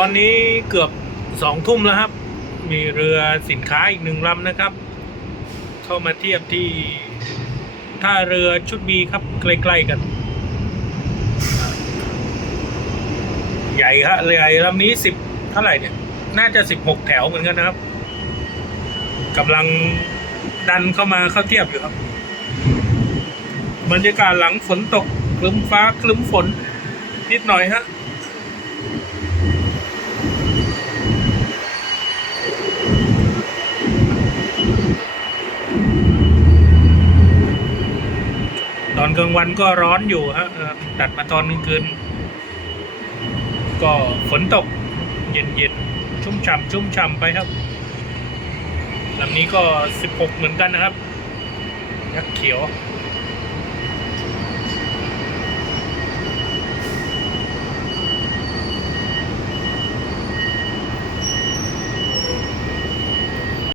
ตอนนี้เกือบสองทุ่มแล้วครับ มีเรือสินค้าอีกหนึ่งลำนะครับ เข้ามาเทียบที่ท่าเรือชุดบีครับ ใกล้ๆกัน ใหญ่ฮะเรือใหญ่ลำนี้สิบเท่าไหร่เนี่ย น่าจะสิบหกแถวเหมือนกันนะครับกำลังดันเข้ามาเข้าเทียบอยู่ครับ บรรยากาศหลังฝนตกคลึ้มฟ้าคลึ้มฝนนิดหน่อยฮะ กลางวันก็ร้อนอยู่ฮะตัดมาตอนกลางคืนก็ฝนตกเย็นๆชุ่มฉ่ำชุ่มฉ่ำไปครับลำนี้ก็ 16 เหมือนกันนะครับ ยักษ์เขียว